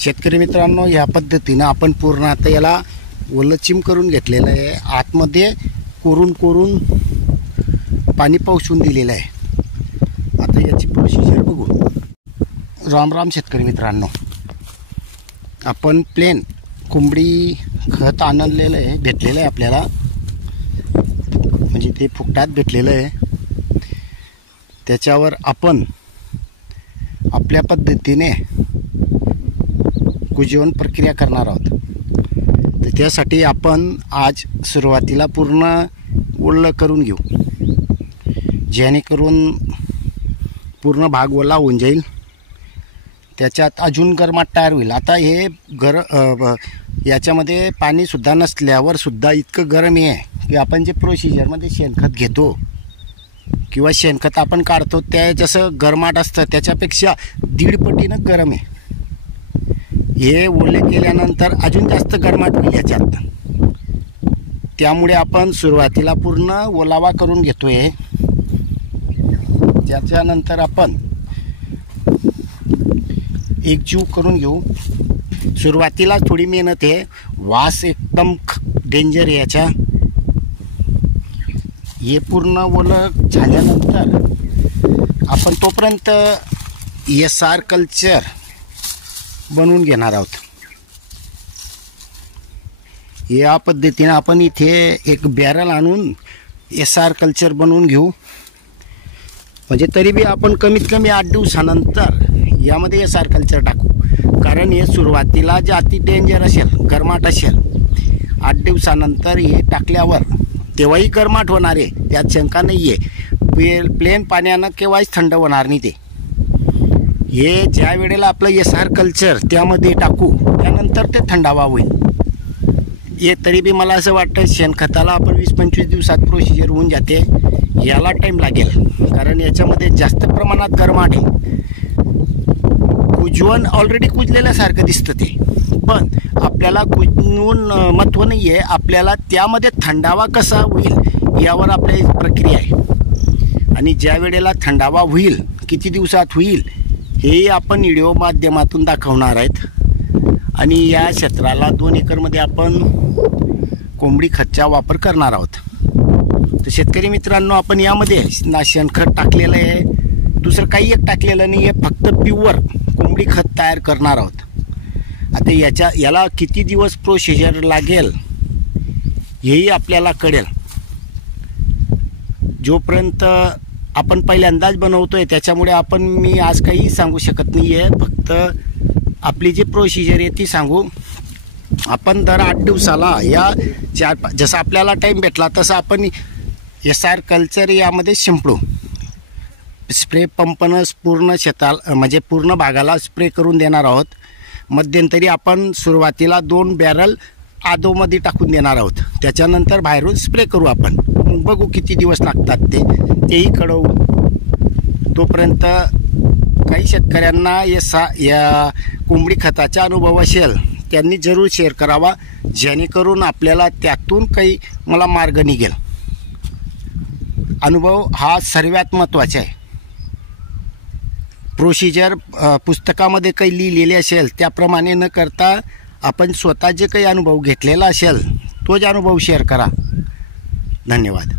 शेतकरी मित्रांनो, या पद्धतीनं आपण पूर्ण आता याला ओलचिम करून घेतलेलं आहे. आतमध्ये कोरून पाणी पावसून दिलेलं आहे. आता याची प्रोसिजर बघू. राम राम शेतकरी मित्रांनो, आपण प्लेन कोंबडी खत आणलेलं आहे, भेटलेलं आहे आपल्याला, म्हणजे ते फुकटात भेटलेलं आहे. त्याच्यावर आपण आपल्या पद्धतीने कुजवण प्रक्रिया करणार आहोत. तर त्यासाठी आपण आज सुरुवातीला पूर्ण ओलं करून घेऊ, जेणेकरून पूर्ण भाग ओला होऊन जाईल. त्याच्यात अजून गरमाट तयार होईल. आता हे याच्यामध्ये पाणीसुद्धा नसल्यावर सुद्धा इतकं गरम आहे की आपण जे प्रोसिजरमध्ये शेणखत घेतो किंवा शेणखत आपण काढतो त्या जसं गरमाट असतं त्याच्यापेक्षा 1.5 पटीनं गरम आहे. हे ओले केल्यानंतर अजून जास्त गरमाट होईल याच्यात. त्यामुळे आपण सुरुवातीला पूर्ण ओलावा करून घेतोय. त्याच्यानंतर आपण एकजीव करून घेऊ. सुरुवातीला थोडी मेहनत आहे, वास एकदम डेंजर आहे याचा. हे पूर्ण ओलं झाल्यानंतर आपण तोपर्यंत SR कल्चर बनवून घेणार आहोत. या पद्धतीने आपण इथे एक बॅरल आणून SR कल्चर बनवून घेऊ. म्हणजे तरी बी आपण कमीत कमी 8 दिवसानंतर यामध्ये SR कल्चर टाकू. कारण हे सुरुवातीला जे अति डेंजर असेल, गरमाट असेल, 8 दिवसानंतर हे टाकल्यावर तेव्हाही गरमाट होणार आहे, त्यात शंका नाही आहे. प्लेन पाण्यानं केव्हाच थंड होणार नाही ते. हे ज्या वेळेला आपलं SR कल्चर त्यामध्ये टाकू त्यानंतर ते थंडावा होईल. हे तरी बी मला असं वाटतं शेणखताला आपण 20-25 दिवसात प्रोसिजर होऊन जाते. याला टाईम लागेल कारण याच्यामध्ये जास्त प्रमाणात गरमाट आहे. कुजवण ऑलरेडी कुजलेल्यासारखं दिसतं ते, पण आपल्याला कुजवून महत्त्व नाही आहे. आपल्याला त्यामध्ये थंडावा कसा होईल यावर आपली प्रक्रिया आहे. आणि ज्या वेळेला थंडावा होईल, किती दिवसात होईल, हे आपण व्हिडिओ माध्यमातून दाखवणार आहेत. आणि या क्षेत्राला 2 एकरमध्ये आपण कोंबडी खतचा वापर करणार आहोत. तर शेतकरी मित्रांनो, आपण यामध्ये शेणखत टाकलेलं आहे, दुसरं काही एक टाकलेलं नाही आहे, फक्त प्युअर कोंबडी खत तयार करणार आहोत. आता याला किती दिवस प्रोसिजर लागेल हेही आपल्याला कळेल. जोपर्यंत आपण पहिल्यांदाच बनवतोय त्याच्यामुळे मी आज काही सांगू शकत नाही आहे. फक्त आपली जी प्रोसिजर आहे ती सांगू. आपण दर 8 दिवसाला या जसं आपल्याला टाईम भेटला तसं आपण SR कल्चर यामध्ये शिंपडू. स्प्रे पंपनं पूर्ण शेताला म्हणजे पूर्ण भागाला स्प्रे करून देणार आहोत. मध्यंतरी आपण सुरुवातीला 2 बॅरल आदोमध्ये टाकून देणार आहोत. त्याच्यानंतर बाहेरून स्प्रे करू आपण. बघू किती दिवस लागतात तेही कळवू. तोपर्यंत काही शेतकऱ्यांना या कोंबडी खताचा अनुभव असेल त्यांनी जरूर शेअर करावा, जेणेकरून आपल्याला त्यातून काही मला मार्ग निघेल. अनुभव हा सर्वात महत्त्वाचा आहे. प्रोसिजर पुस्तकामध्ये काही लिहिलेले असेल त्याप्रमाणे न करता आपण स्वतः जे काही अनुभव घेतलेला असेल तोच अनुभव शेअर करा. धन्यवाद.